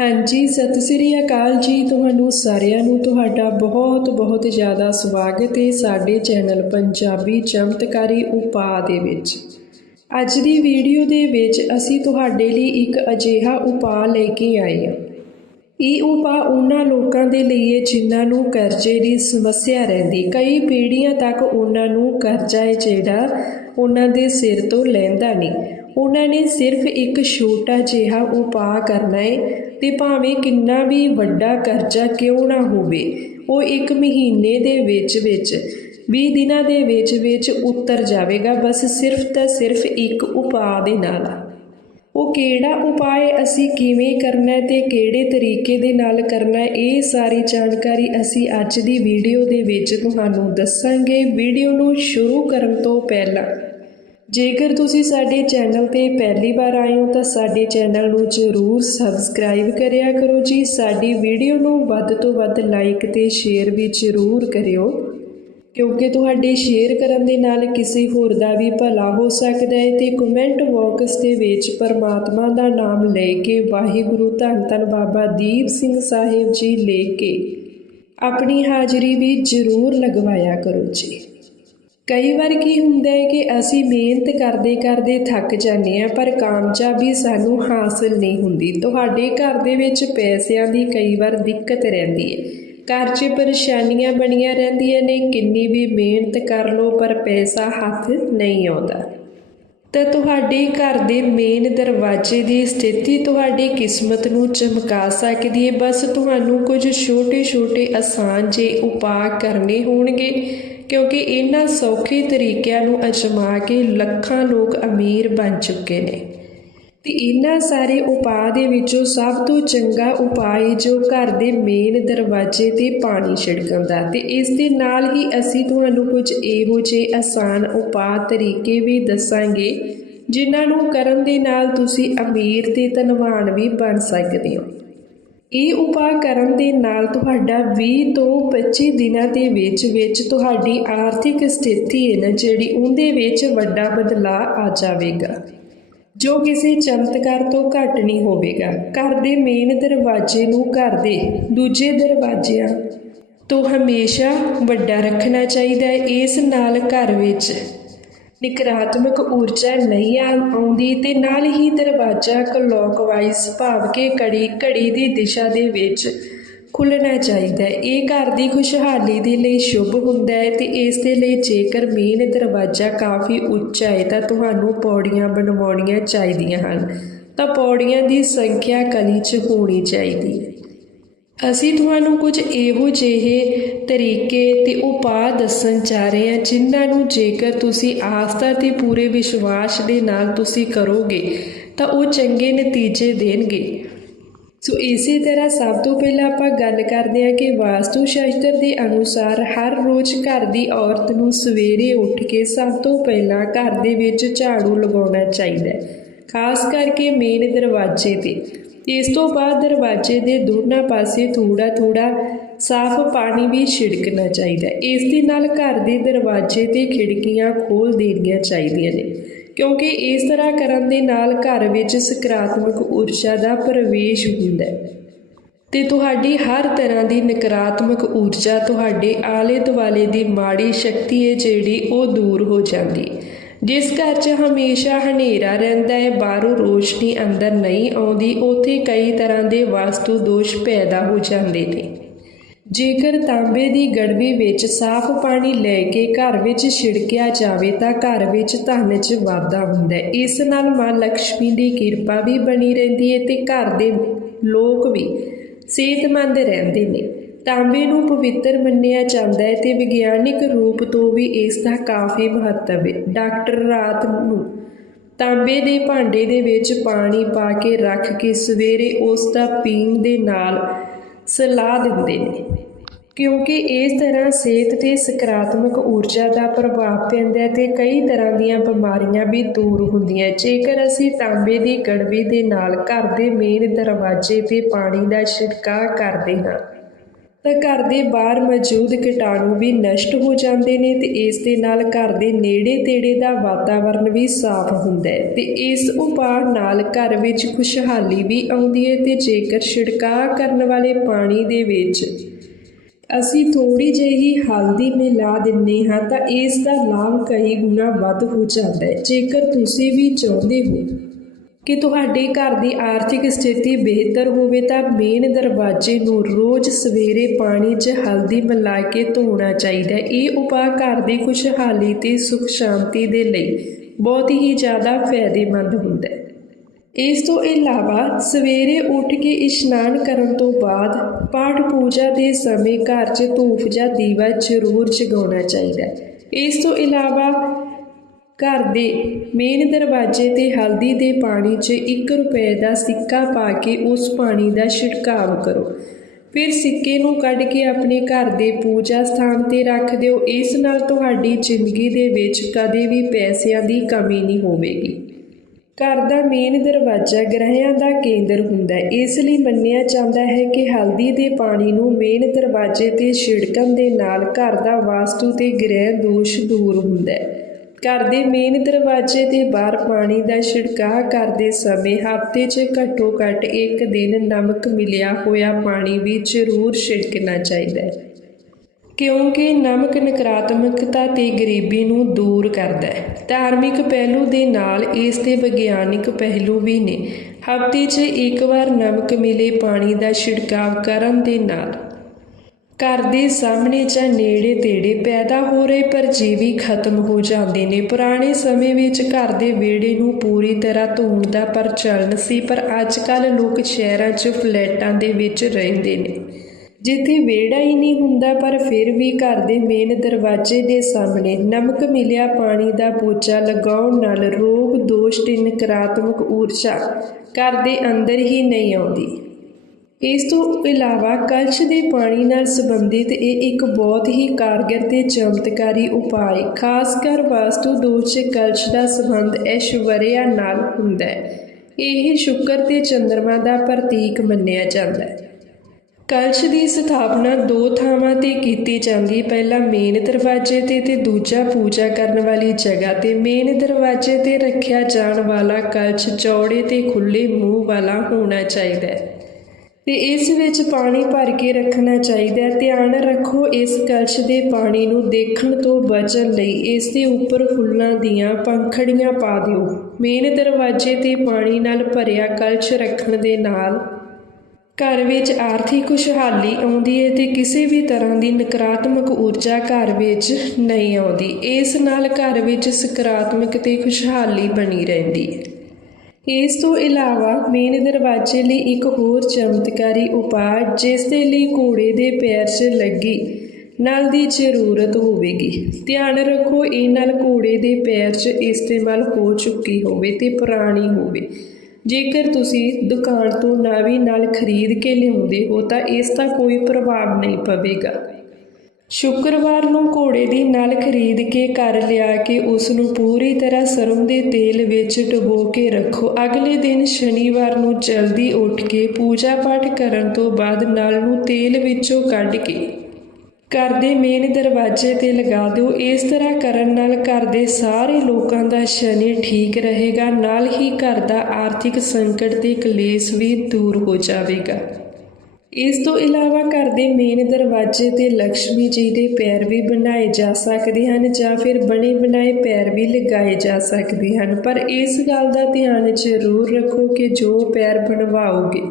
ਹਾਂਜੀ, ਸਤਿ ਸ੍ਰੀ ਅਕਾਲ ਜੀ। ਤੁਹਾਨੂੰ ਸਾਰਿਆਂ ਨੂੰ ਤੁਹਾਡਾ ਬਹੁਤ ਬਹੁਤ ਜ਼ਿਆਦਾ ਸਵਾਗਤ ਹੈ ਸਾਡੇ ਚੈਨਲ ਪੰਜਾਬੀ ਚਮਤਕਾਰੀ ਉਪਾਅ ਦੇ ਵਿੱਚ। ਅੱਜ ਦੀ ਵੀਡੀਓ ਦੇ ਵਿੱਚ ਅਸੀਂ ਤੁਹਾਡੇ ਲਈ ਇੱਕ ਅਜਿਹਾ ਉਪਾਅ ਲੈ ਕੇ ਆਏ ਹਾਂ। ਇਹ ਉਪਾਅ ਉਹਨਾਂ ਲੋਕਾਂ ਦੇ ਲਈ ਹੈ ਜਿਨ੍ਹਾਂ ਨੂੰ ਕਰਜ਼ੇ ਦੀ ਸਮੱਸਿਆ ਰਹਿੰਦੀ। ਕਈ ਪੀੜ੍ਹੀਆਂ ਤੱਕ ਉਹਨਾਂ ਨੂੰ ਕਰਜ਼ਾ ਹੈ ਜਿਹੜਾ ਉਹਨਾਂ ਦੇ ਸਿਰ ਤੋਂ ਲੈਂਦਾ ਨਹੀਂ। ਉਹਨਾਂ ਨੇ ਸਿਰਫ ਇੱਕ ਛੋਟਾ ਜਿਹਾ ਉਪਾਅ ਕਰਨਾ ਹੈ ਤੇ ਭਾਵੇਂ ਕਿੰਨਾ ਵੀ ਵੱਡਾ ਕਰਜ਼ਾ ਕਿਉਂ ਨਾ ਹੋਵੇ, ਉਹ ਇੱਕ ਮਹੀਨੇ ਦੇ ਵਿੱਚ ਵਿੱਚ 20 ਦਿਨਾਂ ਦੇ ਵਿੱਚ ਵਿੱਚ ਉਤਰ ਜਾਵੇਗਾ। ਬਸ ਸਿਰਫ ਤਾਂ ਸਿਰਫ ਇੱਕ ਉਪਾਅ ਦੇ ਨਾਲ। ਉਹ ਕਿਹੜਾ ਉਪਾਅ ਅਸੀਂ ਕਿਵੇਂ ਕਰਨਾ ਹੈ ਤੇ ਕਿਹੜੇ ਤਰੀਕੇ ਦੇ ਨਾਲ ਕਰਨਾ ਹੈ, ਇਹ ਸਾਰੀ ਜਾਣਕਾਰੀ ਅਸੀਂ ਅੱਜ ਦੀ ਵੀਡੀਓ ਦੇ ਵਿੱਚ ਤੁਹਾਨੂੰ ਦੱਸਾਂਗੇ। ਵੀਡੀਓ ਨੂੰ ਸ਼ੁਰੂ ਕਰਨ ਤੋਂ ਪਹਿਲਾਂ, ਜੇਕਰ ਤੁਸੀਂ ਸਾਡੇ ਚੈਨਲ ਤੇ ਪਹਿਲੀ ਵਾਰ ਆਏ ਹੋ, ਤਾਂ ਸਾਡੇ ਚੈਨਲ ਨੂੰ ਜ਼ਰੂਰ ਸਬਸਕ੍ਰਾਈਬ ਕਰਿਆ ਕਰੋ ਜੀ। ਸਾਡੀ ਵੀਡੀਓ ਨੂੰ ਵੱਧ ਤੋਂ ਵੱਧ ਲਾਈਕ ਤੇ ਸ਼ੇਅਰ ਵੀ ਜ਼ਰੂਰ ਕਰਿਓ। ਕਿਉਂਕਿ ਤੁਹਾਡੇ ਸ਼ੇਅਰ ਕਰਨ ਦੇ ਨਾਲ ਕਿਸੇ ਹੋਰ ਦਾ ਵੀ ਭਲਾ ਹੋ ਸਕਦਾ ਹੈ ਤੇ ਕਮੈਂਟ ਬਾਕਸ ਦੇ ਵਿੱਚ ਪਰਮਾਤਮਾ ਦਾ ਨਾਮ ਲੈ ਕੇ ਵਾਹਿਗੁਰੂ ਧੰਨ ਧੰਨ ਬਾਬਾ ਦੀਪ ਸਿੰਘ ਸਾਹਿਬ ਜੀ ਲੈ ਕੇ ਆਪਣੀ ਹਾਜ਼ਰੀ ਵੀ ਜ਼ਰੂਰ ਲਗਵਾਇਆ ਕਰੋ ਜੀ। ਕਈ ਵਾਰ ਕੀ ਹੁੰਦਾ ਹੈ ਕਿ ਅਸੀਂ ਮਿਹਨਤ ਕਰਦੇ ਕਰਦੇ ਥੱਕ ਜਾਂਦੇ ਹਾਂ, ਪਰ ਕਾਮਯਾਬੀ ਸਾਨੂੰ ਹਾਸਲ ਨਹੀਂ ਹੁੰਦੀ। ਤੁਹਾਡੇ ਘਰ ਦੇ ਵਿੱਚ ਪੈਸਿਆਂ ਦੀ ਕਈ ਵਾਰ ਦਿੱਕਤ ਰਹਿੰਦੀ ਹੈ। ਘਰ 'ਚ ਪਰੇਸ਼ਾਨੀਆਂ ਬਣੀਆਂ ਰਹਿੰਦੀਆਂ ਨੇ, ਕਿੰਨੀ ਵੀ ਮਿਹਨਤ ਕਰ ਲਓ, ਪਰ ਪੈਸਾ ਹੱਥ ਨਹੀਂ ਆਉਂਦਾ। ਤਾਂ ਤੁਹਾਡੇ ਘਰ ਦੇ ਮੇਨ ਦਰਵਾਜ਼ੇ ਦੀ ਸਥਿਤੀ, ਤੁਹਾਡੀ ਕਿਸਮਤ ਨੂੰ ਚਮਕਾ ਸਕਦੀ ਹੈ। ਬਸ ਤੁਹਾਨੂੰ ਕੁਝ ਛੋਟੇ-ਛੋਟੇ ਆਸਾਨ ਜੇ ਉਪਾਅ ਕਰਨੇ ਹੋਣਗੇ, ਕਿਉਂਕਿ ਇਹਨਾਂ ਸੌਖੇ ਤਰੀਕਿਆਂ ਨੂੰ ਅਜਮਾ ਕੇ ਲੱਖਾਂ ਲੋਕ ਅਮੀਰ ਬਣ ਚੁੱਕੇ ਨੇ। ਤੇ ਇਹਨਾਂ ਸਾਰੇ ਉਪਾਅ ਦੇ ਵਿੱਚੋਂ ਸਭ ਤੋਂ ਚੰਗਾ ਉਪਾਅ ਜੋ ਘਰ ਦੇ ਮੇਨ ਦਰਵਾਜ਼ੇ ਤੇ ਪਾਣੀ ਛਿੜਕਣ ਦਾ ਤੇ ਇਸ ਦੇ ਨਾਲ ਹੀ ਅਸੀਂ ਤੁਹਾਨੂੰ ਕੁਝ ਇਹੋ ਜਿਹੇ ਆਸਾਨ ਉਪਾਅ ਤਰੀਕੇ ਵੀ ਦੱਸਾਂਗੇ, ਜਿਨ੍ਹਾਂ ਨੂੰ ਕਰਨ ਦੇ ਨਾਲ ਤੁਸੀਂ ਅਮੀਰ ਤੇ ਧਨਵਾਨ ਵੀ ਬਣ ਸਕਦੇ ਹੋ। ਇਹ ਉਪਾਅ ਕਰਨ ਦੇ ਨਾਲ ਤੁਹਾਡਾ 20 ਤੋਂ 25 ਦਿਨਾਂ ਦੇ ਵਿੱਚ ਵਿੱਚ ਤੁਹਾਡੀ ਆਰਥਿਕ ਸਥਿਤੀ ਹੈ ਨਾ ਜਿਹੜੀ ਉਹਦੇ ਵਿੱਚ ਵੱਡਾ ਬਦਲਾਅ ਆ ਜਾਵੇਗਾ। ਜੋ ਕਿਸੇ ਚਮਤਕਾਰ ਤੋਂ ਘੱਟ ਨਹੀਂ ਹੋਵੇਗਾ। ਘਰ ਦੇ ਮੇਨ ਦਰਵਾਜ਼ੇ ਨੂੰ ਘਰ ਦੇ ਦੂਜੇ ਦਰਵਾਜ਼ਿਆਂ ਤੋਂ ਹਮੇਸ਼ਾ ਵੱਡਾ ਰੱਖਣਾ ਚਾਹੀਦਾ ਹੈ। ਇਸ ਨਾਲ ਘਰ ਵਿੱਚ ਨਕਾਰਾਤਮਕ ਊਰਜਾ ਨਹੀਂ ਆ- ਆਉਂਦੀ ਤੇ ਨਾਲ ਹੀ ਦਰਵਾਜ਼ਾ ਕਲੌਕਵਾਈਜ਼ ਭਾਵ ਕਿ ਘੜੀ ਘੜੀ ਦੀ ਦਿਸ਼ਾ ਦੇ ਵਿੱਚ ਖੁੱਲਣਾ ਚਾਹੀਦਾ। ਹੈ ਇਹ ਘਰ ਦੀ ਖੁਸ਼ਹਾਲੀ ਦੇ ਲਈ ਸ਼ੁਭ ਹੁੰਦਾ ਹੈ ਤੇ ਇਸ ਦੇ ਲਈ ਜੇਕਰ ਮੇਨ ਦਰਵਾਜ਼ਾ ਕਾਫੀ ਉੱਚਾ ਹੈ ਤਾਂ ਤੁਹਾਨੂੰ ਪੌੜੀਆਂ ਬਣਵਾਉਣੀਆਂ ਚਾਹੀਦੀਆਂ ਹਨ। ਤਾਂ ਪੌੜੀਆਂ ਦੀ ਸੰਖਿਆ ਕਲੀ 'ਚ ਹੋਣੀ ਚਾਹੀਦੀ ਹੈ। ਅਸੀਂ ਤੁਹਾਨੂੰ ਕੁਝ ਇਹੋ ਜਿਹੇ ਤਰੀਕੇ ਤੇ ਉਪਾਅ ਦੱਸਣ ਜਾ ਰਹੇ ਹਾਂ ਜਿਨ੍ਹਾਂ ਨੂੰ ਜੇਕਰ ਤੁਸੀਂ ਆਸਥਾ ਤੇ ਪੂਰੇ ਵਿਸ਼ਵਾਸ ਦੇ ਨਾਲ ਤੁਸੀਂ ਕਰੋਗੇ ਤਾਂ ਉਹ ਚੰਗੇ ਨਤੀਜੇ ਦੇਣਗੇ। ਸੋ ਇਸੇ ਤਰ੍ਹਾਂ ਸਭ ਤੋਂ ਪਹਿਲਾਂ ਆਪਾਂ ਗੱਲ ਕਰਦੇ ਹਾਂ ਕਿ ਵਾਸਤੂ ਸ਼ਾਸਤਰ ਦੇ ਅਨੁਸਾਰ ਹਰ ਰੋਜ਼ ਘਰ ਦੀ ਔਰਤ ਨੂੰ ਸਵੇਰੇ ਉੱਠ ਕੇ ਸਭ ਤੋਂ ਪਹਿਲਾਂ ਘਰ ਦੇ ਵਿੱਚ ਝਾੜੂ ਲਗਾਉਣਾ ਚਾਹੀਦਾ ਹੈ, ਖਾਸ ਕਰਕੇ ਮੇਨ ਦਰਵਾਜ਼ੇ ਤੇ। ਇਸ ਤੋਂ ਬਾਅਦ ਦਰਵਾਜ਼ੇ ਦੇ ਦੋਨਾਂ ਪਾਸੇ ਥੋੜਾ ਥੋੜਾ ਸਾਫ਼ ਪਾਣੀ ਵੀ ਛਿੜਕਣਾ ਚਾਹੀਦਾ ਇਸ ਦੇ ਨਾਲ ਘਰ ਦੇ ਦਰਵਾਜ਼ੇ ਤੇ ਖਿੜਕੀਆਂ ਖੋਲ ਦੇਣੀਆਂ ਚਾਹੀਦੀਆਂ ਨੇ। ਕਿਉਂਕਿ ਇਸ ਤਰ੍ਹਾਂ ਕਰਨ ਦੇ ਨਾਲ ਘਰ ਵਿੱਚ ਸਕਾਰਾਤਮਕ ਊਰਜਾ ਦਾ ਪ੍ਰਵੇਸ਼ ਹੁੰਦਾ ਹੈ। ਤੇ ਤੁਹਾਡੀ ਹਰ ਤਰ੍ਹਾਂ ਦੀ ਨਕਾਰਾਤਮਕ ਊਰਜਾ ਤੁਹਾਡੇ ਆਲੇ ਦੁਆਲੇ ਦੀ ਮਾੜੀ ਸ਼ਕਤੀ ਹੈ ਜਿਹੜੀ ਉਹ ਦੂਰ ਹੋ ਜਾਂਦੀ ਜਿਸ ਘਰ 'ਚ ਹਮੇਸ਼ਾ ਹਨੇਰਾ ਰਹਿੰਦਾ ਹੈ, ਬਾਹਰੋਂ ਰੋਸ਼ਨੀ ਅੰਦਰ ਨਹੀਂ ਆਉਂਦੀ, ਉੱਥੇ ਕਈ ਤਰ੍ਹਾਂ ਦੇ ਵਾਸਤੂ ਦੋਸ਼ ਪੈਦਾ ਹੋ ਜਾਂਦੇ ਨੇ। ਜੇਕਰ ਤਾਂਬੇ ਦੀ ਗੜਵੀ ਵਿੱਚ ਸਾਫ਼ ਪਾਣੀ ਲੈ ਕੇ ਘਰ ਵਿੱਚ ਛਿੜਕਿਆ ਜਾਵੇ ਤਾਂ ਘਰ ਵਿੱਚ ਧਨ 'ਚ ਵਾਧਾ ਹੁੰਦਾ ਹੈ। ਇਸ ਨਾਲ ਮਾਂ ਲక్ష్ਮੀ ਦੀ ਕਿਰਪਾ ਵੀ ਬਣੀ ਰਹਿੰਦੀ ਹੈ ਤੇ ਘਰ ਦੇ ਲੋਕ ਵੀ ਸਿਹਤਮੰਦ ਰਹਿੰਦੇ ਨੇ। ਤਾਂਬੇ ਨੂੰ ਪਵਿੱਤਰ ਮੰਨਿਆ ਜਾਂਦਾ ਹੈ ਤੇ ਵਿਗਿਆਨਿਕ ਰੂਪ ਤੋਂ ਵੀ ਇਸ ਦਾ ਕਾਫੀ ਮਹੱਤਵ ਹੈ। ਡਾਕਟਰ ਰਾਤ ਨੂੰ ਤਾਂਬੇ ਦੇ ਭਾਂਡੇ ਦੇ ਵਿੱਚ ਪਾਣੀ ਪਾ ਕੇ ਰੱਖ ਕੇ ਸਵੇਰੇ ਉਸ ਦਾ ਪੀਣ ਦੇ ਨਾਲ ਸਲਾਹ ਦਿੰਦੇ ਨੇ। ਕਿਉਂਕਿ ਇਸ ਤਰ੍ਹਾਂ ਸਿਹਤ ਤੇ ਸਕਾਰਾਤਮਕ ਊਰਜਾ ਦਾ ਪ੍ਰਭਾਵ ਪੈਂਦਾ ਹੈ ਤੇ ਕਈ ਤਰ੍ਹਾਂ ਦੀਆਂ ਬਿਮਾਰੀਆਂ ਵੀ ਦੂਰ ਹੁੰਦੀਆਂ ਜੇਕਰ ਅਸੀਂ ਤਾਂਬੇ ਦੀ ਗੜਵੀ ਦੇ ਨਾਲ ਘਰ ਦੇ ਮੇਨ ਦਰਵਾਜ਼ੇ ਤੇ ਪਾਣੀ ਦਾ ਛਿੜਕਾਅ ਕਰਦੇ ਹਾਂ ਤਾਂ ਘਰ ਦੇ ਬਾਹਰ ਮੌਜੂਦ ਕੀਟਾਣੂ ਵੀ ਨਸ਼ਟ ਹੋ ਜਾਂਦੇ ਨੇ ਤੇ ਇਸ ਦੇ ਨਾਲ ਘਰ ਦੇ ਨੇੜੇ ਤੇੜੇ ਦਾ ਵਾਤਾਵਰਣ ਵੀ ਸਾਫ਼ ਹੁੰਦਾ ਹੈ। ਤੇ ਇਸ ਉਪਾਅ ਨਾਲ ਘਰ ਵਿੱਚ ਖੁਸ਼ਹਾਲੀ ਵੀ ਆਉਂਦੀ ਹੈ ਤੇ ਜੇਕਰ ਛਿੜਕਾਅ ਕਰਨ ਵਾਲੇ ਪਾਣੀ ਦੇ ਵਿੱਚ ਅਸੀਂ ਥੋੜੀ ਜਿਹੀ ਹਲਦੀ ਮਿਲਾ ਦਿੰਨੇ ਹਾਂ ਤਾਂ ਇਸ ਦਾ ਲਾਭ ਕਈ ਗੁਣਾ ਵੱਧ ਹੋ ਜਾਂਦਾ ਹੈ। ਜੇਕਰ ਤੁਸੀਂ ਵੀ ਚਾਹੁੰਦੇ ਹੋ ਕਿ ਤੁਹਾਡੇ ਘਰ ਦੀ ਆਰਥਿਕ ਸਥਿਤੀ ਬਿਹਤਰ ਹੋਵੇ ਤਾਂ ਮੇਨ ਦਰਵਾਜ਼ੇ ਨੂੰ ਰੋਜ਼ ਸਵੇਰੇ ਪਾਣੀ 'ਚ ਹਲਦੀ ਮਿਲਾ ਕੇ ਧੋਣਾ ਚਾਹੀਦਾ ਇਹ ਉਪਾਅ ਘਰ ਦੀ ਖੁਸ਼ਹਾਲੀ ਤੇ ਸੁਖ ਸ਼ਾਂਤੀ ਦੇ ਲਈ ਬਹੁਤ ਹੀ ਜ਼ਿਆਦਾ ਫਾਇਦੇਮੰਦ ਹੁੰਦਾ ਹੈ। ਇਸ ਤੋਂ ਇਲਾਵਾ ਸਵੇਰੇ ਉੱਠ ਕੇ ਇਸ਼ਨਾਨ ਕਰਨ ਤੋਂ ਬਾਅਦ ਪਾਠ ਪੂਜਾ ਦੇ ਸਮੇਂ ਘਰ 'ਚ ਧੂਫ ਜਾਂ ਦੀਵਾ ਜ਼ਰੂਰ ਜਗਾਉਣਾ ਚਾਹੀਦਾ ਹੈ। ਇਸ ਤੋਂ ਇਲਾਵਾ ਘਰ ਦੇ ਮੇਨ ਦਰਵਾਜ਼ੇ ਤੇ ਹਲਦੀ ਦੇ ਪਾਣੀ 'ਚ 1 ਰੁਪਏ ਦਾ ਸਿੱਕਾ ਪਾ ਕੇ ਉਸ ਪਾਣੀ ਦਾ ਛਿੜਕਾਵ ਕਰੋ। ਫਿਰ ਸਿੱਕੇ ਨੂੰ ਕੱਢ ਕੇ ਆਪਣੇ ਘਰ ਦੇ ਪੂਜਾ ਸਥਾਨ ਤੇ ਰੱਖ ਦਿਓ। ਇਸ ਨਾਲ ਤੁਹਾਡੀ ਜ਼ਿੰਦਗੀ ਦੇ ਵਿੱਚ ਕਦੇ ਵੀ ਪੈਸਿਆਂ ਦੀ ਕਮੀ ਨਹੀਂ ਹੋਵੇਗੀ। ਘਰ ਦਾ ਮੇਨ ਦਰਵਾਜ਼ਾ ਗ੍ਰਹਿਆਂ ਦਾ ਕੇਂਦਰ ਹੁੰਦਾ ਹੈ। ਇਸ ਲਈ ਮੰਨਿਆ ਜਾਂਦਾ ਹੈ ਕਿ ਹਲਦੀ ਦੇ ਪਾਣੀ ਨੂੰ ਮੇਨ ਦਰਵਾਜ਼ੇ ਤੇ ਛਿੜਕਣ ਦੇ ਨਾਲ ਘਰ ਦਾ ਵਾਸਤੂ ਤੇ ਗ੍ਰਹਿ ਦੋਸ਼ ਦੂਰ ਹੁੰਦਾ ਹੈ। ਘਰ ਦੇ ਮੇਨ ਦਰਵਾਜ਼ੇ ਦੇ ਬਾਹਰ ਪਾਣੀ ਦਾ ਛਿੜਕਾਅ ਕਰਦੇ ਸਮੇਂ ਹਫ਼ਤੇ 'ਚ ਘੱਟੋ ਘੱਟ ਇੱਕ ਦਿਨ ਨਮਕ ਮਿਲਿਆ ਹੋਇਆ ਪਾਣੀ ਵੀ ਜ਼ਰੂਰ ਛਿੜਕਣਾ ਚਾਹੀਦਾ ਹੈ। ਕਿਉਂਕਿ ਨਮਕ ਨਕਾਰਾਤਮਕਤਾ ਤੇ ਗਰੀਬੀ ਨੂੰ ਦੂਰ ਕਰਦਾ ਹੈ। ਧਾਰਮਿਕ ਪਹਿਲੂ ਦੇ ਨਾਲ ਇਸ ਦੇ ਵਿਗਿਆਨਿਕ ਪਹਿਲੂ ਵੀ ਨੇ। ਹਫ਼ਤੇ 'ਚ ਇੱਕ ਵਾਰ ਨਮਕ ਮਿਲੇ ਪਾਣੀ ਦਾ ਛਿੜਕਾਅ ਕਰਨ ਦੇ ਨਾਲ ਘਰ ਦੇ ਸਾਹਮਣੇ ਜਾਂ ਨੇੜੇ ਤੇੜੇ ਪੈਦਾ ਹੋ ਰਹੇ ਪਰਜੀਵੀ ਖਤਮ ਹੋ ਜਾਂਦੇ ਨੇ। ਪੁਰਾਣੇ ਸਮੇਂ ਵਿੱਚ ਘਰ ਦੇ ਵਿਹੜੇ ਨੂੰ ਪੂਰੀ ਤਰ੍ਹਾਂ ਧੋਣ ਦਾ ਪ੍ਰਚਲਨ ਸੀ, ਪਰ ਅੱਜ ਕੱਲ੍ਹ ਲੋਕ ਸ਼ਹਿਰਾਂ 'ਚ ਫਲੈਟਾਂ ਦੇ ਵਿੱਚ ਰਹਿੰਦੇ ਨੇ। ਜਿੱਥੇ ਵਿਹੜਾ ਹੀ ਨਹੀਂ ਹੁੰਦਾ, ਪਰ ਫਿਰ ਵੀ ਘਰ ਦੇ ਮੇਨ ਦਰਵਾਜ਼ੇ ਦੇ ਸਾਹਮਣੇ ਨਮਕ ਮਿਲਿਆ, ਪਾਣੀ ਦਾ ਪੋਚਾ ਲਗਾਉਣ ਨਾਲ ਰੋਗ ਦੋਸ਼ ਤੇ ਨਕਾਰਾਤਮਕ ਊਰਜਾ ਘਰ ਦੇ ਅੰਦਰ ਹੀ ਨਹੀਂ ਆਉਂਦੀ। ਇਸ ਤੋਂ ਇਲਾਵਾ ਕਲਸ਼ ਦੇ ਪਾਣੀ ਨਾਲ ਸੰਬੰਧਿਤ ਇਹ ਇੱਕ ਬਹੁਤ ਹੀ ਕਾਰਗਰ ਤੇ ਚਮਤਕਾਰੀ ਉਪਾਅ ਖਾਸ ਕਰ ਵਾਸਤੂ ਦੋਸ਼ 'ਚ ਕਲਸ਼ ਦਾ ਸੰਬੰਧ ਐਸ਼ਵਰਿਆ ਨਾਲ ਹੁੰਦਾ ਹੈ। ਇਹ ਸ਼ੁਕਰ ਤੇ ਚੰਦਰਮਾ ਦਾ ਪ੍ਰਤੀਕ ਮੰਨਿਆ ਜਾਂਦਾ ਹੈ। ਕਲਸ਼ ਦੀ ਸਥਾਪਨਾ ਦੋ ਥਾਵਾਂ ਤੇ ਕੀਤੀ ਜਾਂਦੀ ਹੈ। ਪਹਿਲਾ ਮੇਨ ਦਰਵਾਜ਼ੇ ਤੇ ਤੇ ਦੂਜਾ ਪੂਜਾ ਕਰਨ ਵਾਲੀ ਜਗ੍ਹਾ ਤੇ। ਮੇਨ ਦਰਵਾਜ਼ੇ ਤੇ ਰੱਖਿਆ ਜਾਣ ਵਾਲਾ ਕਲਸ਼ ਚੌੜੇ ਤੇ ਖੁੱਲੇ ਮੂੰਹ ਵਾਲਾ ਹੋਣਾ ਚਾਹੀਦਾ ਹੈ। ਤੇ ਇਸ ਵਿੱਚ ਪਾਣੀ ਭਰ ਕੇ ਰੱਖਣਾ ਚਾਹੀਦਾ ਹੈ। ਧਿਆਨ ਰੱਖੋ ਇਸ ਕਲਸ਼ ਦੇ ਪਾਣੀ ਨੂੰ ਦੇਖਣ ਤੋਂ ਬਚਣ ਲਈ ਇਸ ਦੇ ਉੱਪਰ ਫੁੱਲਾਂ ਦੀਆਂ ਪੰਖੜੀਆਂ ਪਾ ਦਿਓ। ਮੇਨ ਦਰਵਾਜ਼ੇ ਤੇ ਪਾਣੀ ਨਾਲ ਭਰਿਆ ਕਲਸ਼ ਰੱਖਣ ਦੇ ਨਾਲ ਘਰ ਵਿੱਚ ਆਰਥਿਕ ਖੁਸ਼ਹਾਲੀ ਆਉਂਦੀ ਹੈ ਤੇ ਕਿਸੇ ਵੀ ਤਰ੍ਹਾਂ ਦੀ ਨਕਾਰਾਤਮਕ ਊਰਜਾ ਘਰ ਵਿੱਚ ਨਹੀਂ ਆਉਂਦੀ। ਇਸ ਨਾਲ ਘਰ ਵਿੱਚ ਸਕਾਰਾਤਮਕ ਤੇ ਖੁਸ਼ਹਾਲੀ ਬਣੀ ਰਹਿੰਦੀ ਹੈ। ਇਸ ਤੋਂ ਇਲਾਵਾ ਮੇਨ ਦਰਵਾਜ਼ੇ ਲਈ ਇੱਕ ਹੋਰ ਚਮਤਕਾਰੀ ਉਪਾਅ, ਜਿਸ ਦੇ ਲਈ ਘੋੜੇ ਦੇ ਪੈਰ 'ਚ ਲੱਗੀ, ਨਲ ਦੀ ਜ਼ਰੂਰਤ ਹੋਵੇਗੀ। ਧਿਆਨ ਰੱਖੋ, ਇਹ ਨਲ ਘੋੜੇ ਦੇ ਪੈਰ 'ਚ ਇਸਤੇਮਾਲ ਹੋ ਚੁੱਕੀ ਹੋਵੇ ਤੇ ਪੁਰਾਣੀ ਹੋਵੇ। ਜੇਕਰ ਤੁਸੀਂ ਦੁਕਾਨ ਤੋਂ ਨਵੀਂ ਨਲ ਖਰੀਦ ਕੇ ਲਿਆਉਂਦੇ ਹੋ, ਤਾਂ ਇਸ ਦਾ ਕੋਈ ਪ੍ਰਭਾਵ ਨਹੀਂ ਪਵੇਗਾ। ਸ਼ੁੱਕਰਵਾਰ ਨੂੰ ਘੋੜੇ ਦੀ ਨਲ ਖਰੀਦ ਕੇ ਘਰ ਲਿਆ ਕੇ ਉਸ ਨੂੰ ਪੂਰੀ ਤਰ੍ਹਾਂ ਸਰੋਂ ਦੇ ਤੇਲ ਵਿੱਚ ਡੁਬੋ ਕੇ ਰੱਖੋ। ਅਗਲੇ ਦਿਨ ਸ਼ਨੀਵਾਰ ਨੂੰ ਜਲਦੀ ਉੱਠ ਕੇ ਪੂਜਾ ਪਾਠ ਕਰਨ ਤੋਂ ਬਾਅਦ ਨਲ ਨੂੰ ਤੇਲ ਵਿੱਚੋਂ ਕੱਢ ਕੇ ਘਰ ਦੇ ਮੇਨ ਦਰਵਾਜ਼ੇ ਤੇ ਲਗਾ ਦਿਓ। ਇਸ ਤਰ੍ਹਾਂ ਕਰਨ ਨਾਲ ਘਰ ਦੇ ਸਾਰੇ ਲੋਕਾਂ ਦਾ ਸ਼ਨੀ ਠੀਕ ਰਹੇਗਾ। ਨਾਲ ਹੀ ਘਰ ਦਾ ਆਰਥਿਕ ਸੰਕਟ ਤੇ ਕਲੇਸ਼ ਵੀ ਦੂਰ ਹੋ ਜਾਵੇਗਾ। ਇਸ ਤੋਂ ਇਲਾਵਾ ਘਰ ਦੇ ਮੇਨ ਦਰਵਾਜ਼ੇ ਤੇ ਲక్ష్ਮੀ ਜੀ ਦੇ ਪੈਰ ਵੀ ਬਣਾਏ ਜਾ ਸਕਦੇ ਹਨ ਜਾਂ ਫਿਰ ਬਣੇ ਬਣਾਏ ਪੈਰ ਵੀ ਲਗਾਏ ਜਾ ਸਕਦੇ ਹਨ। ਪਰ ਇਸ ਗੱਲ ਦਾ ਧਿਆਨ ਜ਼ਰੂਰ ਰੱਖੋ ਕਿ ਜੋ ਪੈਰ ਬਣਵਾਓਗੇ,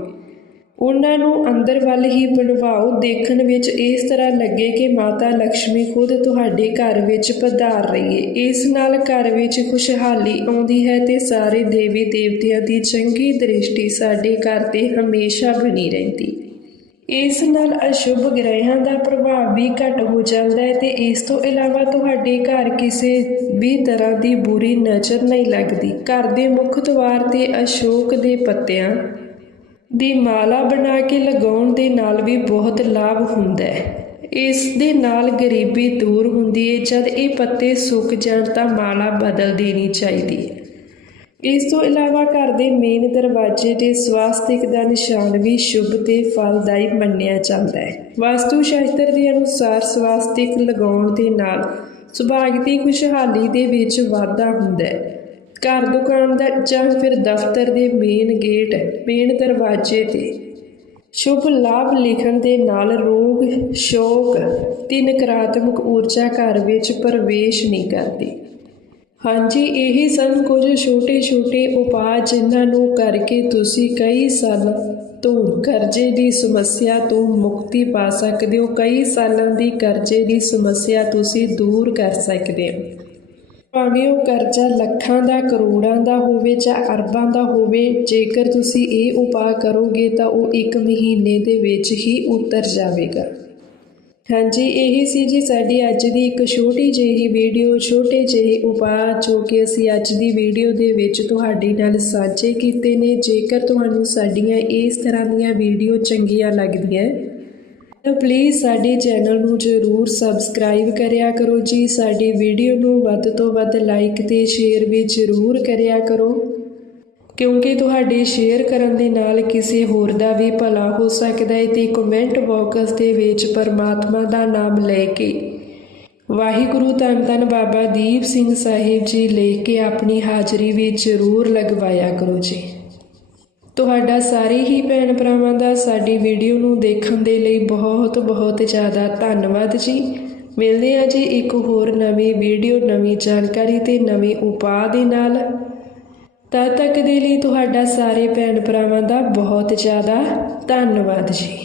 ਉਹਨਾਂ ਨੂੰ ਅੰਦਰ ਵੱਲ ਹੀ ਬਣਵਾਓ। ਦੇਖਣ ਵਿੱਚ ਇਸ ਤਰ੍ਹਾਂ ਲੱਗੇ ਕਿ ਮਾਤਾ ਲక్ష్ਮੀ ਖੁਦ ਤੁਹਾਡੇ ਘਰ ਵਿੱਚ ਪਧਾਰ ਰਹੀ ਹੈ। ਇਸ ਨਾਲ ਘਰ ਵਿੱਚ ਖੁਸ਼ਹਾਲੀ ਆਉਂਦੀ ਹੈ ਤੇ ਸਾਰੇ ਦੇਵੀ ਦੇਵਤਿਆਂ ਦੀ ਚੰਗੀ ਦ੍ਰਿਸ਼ਟੀ ਸਾਡੇ ਘਰ ਤੇ ਹਮੇਸ਼ਾ ਬਣੀ ਰਹਿੰਦੀ। ਹੈ ਇਸ ਨਾਲ ਅਸ਼ੁਭ ਗ੍ਰਹਿਆਂ ਦਾ ਪ੍ਰਭਾਵ ਵੀ ਘਟ ਹੋ ਜਾਂਦਾ ਹੈ ਤੇ ਇਸ ਤੋਂ ਇਲਾਵਾ ਤੁਹਾਡੇ ਘਰ ਕਿਸੇ ਵੀ ਤਰ੍ਹਾਂ ਦੀ ਬੁਰੀ ਨਜ਼ਰ ਨਹੀਂ ਲੱਗਦੀ। ਘਰ ਦੇ ਮੁੱਖ ਦੁਆਰ ਤੇ ਅਸ਼ੋਕ ਦੇ ਪੱਤਿਆਂ ਦੀ ਮਾਲਾ ਬਣਾ ਕੇ ਲਗਾਉਣ ਦੇ ਨਾਲ ਵੀ ਬਹੁਤ ਲਾਭ ਹੁੰਦਾ ਹੈ। ਇਸ ਦੇ ਨਾਲ ਗਰੀਬੀ ਦੂਰ ਹੁੰਦੀ ਹੈ। ਜਦ ਇਹ ਪੱਤੇ ਸੁੱਕ ਜਾਣ ਤਾਂ ਮਾਲਾ ਬਦਲ ਦੇਣੀ ਚਾਹੀਦੀ ਹੈ। ਇਸ ਤੋਂ ਇਲਾਵਾ ਘਰ ਦੇ ਮੇਨ ਦਰਵਾਜ਼ੇ ਦੇ ਸਵਾਸਤਿਕ ਦਾ ਨਿਸ਼ਾਨ ਵੀ ਸ਼ੁਭ ਤੇ ਫਲਦਾਈ ਮੰਨਿਆ ਜਾਂਦਾ ਹੈ। ਵਾਸਤੂ ਸ਼ਾਸਤਰ ਦੇ ਅਨੁਸਾਰ ਸਵਾਸਤਿਕ ਲਗਾਉਣ ਦੇ ਨਾਲ ਸੁਭਾਗ ਦੀ ਖੁਸ਼ਹਾਲੀ ਦੇ ਵਿੱਚ ਵਾਧਾ ਹੁੰਦਾ ਹੈ। ਘਰ, ਦੁਕਾਨ ਦਾ ਜਾਂ ਫਿਰ ਦਫ਼ਤਰ ਦੇ ਮੇਨ ਗੇਟ, ਮੇਨ ਦਰਵਾਜ਼ੇ ਤੇ ਸ਼ੁਭ ਲਾਭ ਲਿਖਣ ਦੇ ਨਾਲ ਰੋਗ, ਸ਼ੋਕ ਤੇ ਨਕਾਰਾਤਮਕ ਊਰਜਾ ਘਰ ਵਿੱਚ ਪ੍ਰਵੇਸ਼ ਨਹੀਂ ਕਰਦੀ। ਹਾਂਜੀ, ਇਹ ਸਨ ਕੁਝ ਛੋਟੇ-ਛੋਟੇ ਉਪਾਅ ਜਿਨ੍ਹਾਂ ਨੂੰ ਕਰਕੇ ਤੁਸੀਂ ਕਈ ਸਾਲਾਂ ਤੋਂ ਕਰਜ਼ੇ ਦੀ ਸਮੱਸਿਆ ਤੋਂ ਮੁਕਤੀ ਪਾ ਸਕਦੇ ਹੋ। ਕਈ ਸਾਲਾਂ ਦੀ ਕਰਜ਼ੇ ਦੀ ਸਮੱਸਿਆ ਤੁਸੀਂ ਦੂਰ ਕਰ ਸਕਦੇ ਹੋ। ਭਾਵੇਂ ਉਹ ਕਰਜ਼ਾ ਲੱਖਾਂ ਦਾ, ਕਰੋੜਾਂ ਦਾ ਹੋਵੇ ਜਾਂ ਅਰਬਾਂ ਦਾ ਹੋਵੇ, ਜੇਕਰ ਤੁਸੀਂ ਇਹ ਉਪਾਅ ਕਰੋਗੇ ਤਾਂ ਉਹ ਇੱਕ ਮਹੀਨੇ ਦੇ ਵਿੱਚ ਹੀ ਉਤਰ ਜਾਵੇਗਾ। ਹਾਂਜੀ, ਇਹ ਸੀ ਜੀ ਸਾਡੀ ਅੱਜ ਦੀ ਇੱਕ ਛੋਟੀ ਜਿਹੀ ਵੀਡੀਓ, ਛੋਟੇ ਜਿਹੇ ਉਪਾਅ ਜੋ ਕਿ ਅਸੀਂ ਅੱਜ ਦੀ ਵੀਡੀਓ ਦੇ ਵਿੱਚ ਤੁਹਾਡੇ ਨਾਲ ਸਾਂਝੇ ਕੀਤੇ ਨੇ। ਜੇਕਰ ਤੁਹਾਨੂੰ ਸਾਡੀਆਂ ਇਸ ਤਰ੍ਹਾਂ ਦੀਆਂ ਵੀਡੀਓ ਚੰਗੀਆਂ ਲੱਗਦੀਆਂ ਤਾਂ ਪਲੀਜ਼ ਸਾਡੇ ਚੈਨਲ ਨੂੰ ਜ਼ਰੂਰ ਸਬਸਕ੍ਰਾਈਬ ਕਰਿਆ ਕਰੋ ਜੀ। ਸਾਡੀ ਵੀਡੀਓ ਨੂੰ ਵੱਧ ਤੋਂ ਵੱਧ ਲਾਈਕ ਤੇ ਸ਼ੇਅਰ ਵੀ ਜ਼ਰੂਰ ਕਰਿਆ ਕਰੋ। ਕਿਉਂਕਿ ਤੁਹਾਡੇ ਸ਼ੇਅਰ ਕਰਨ ਦੇ ਨਾਲ ਕਿਸੇ ਹੋਰ ਦਾ ਵੀ ਭਲਾ ਹੋ ਸਕਦਾ ਹੈ ਤੇ ਕਮੈਂਟ ਬਾਕਸ ਦੇ ਵਿੱਚ ਪਰਮਾਤਮਾ ਦਾ ਨਾਮ ਲੈ ਕੇ। ਵਾਹਿਗੁਰੂ ਧੰਨ ਧੰਨ ਬਾਬਾ ਦੀਪ ਸਿੰਘ ਸਾਹਿਬ ਜੀ ਲੈ ਕੇ ਆਪਣੀ ਹਾਜ਼ਰੀ ਵਿੱਚ ਜ਼ਰੂਰ ਲਗਵਾਇਆ ਕਰੋ ਜੀ। ਤੁਹਾਡਾ ਸਾਰੇ ਹੀ ਭੈਣ ਭਰਾਵਾਂ ਦਾ ਸਾਡੀ ਵੀਡੀਓ ਨੂੰ ਦੇਖਣ ਦੇ ਲਈ ਬਹੁਤ ਬਹੁਤ ਜ਼ਿਆਦਾ ਧੰਨਵਾਦ ਜੀ। ਮਿਲਦੇ ਹਾਂ ਜੀ ਇੱਕ ਹੋਰ ਨਵੀਂ ਵੀਡੀਓ, ਨਵੀਂ ਜਾਣਕਾਰੀ ਤੇ ਨਵੇਂ ਉਪਾਅ ਦੇ ਨਾਲ। ਤਦ ਤੱਕ ਦੇ ਲਈ ਤੁਹਾਡਾ ਸਾਰੇ ਭੈਣ ਭਰਾਵਾਂ ਦਾ ਬਹੁਤ ਜ਼ਿਆਦਾ ਧੰਨਵਾਦ ਜੀ।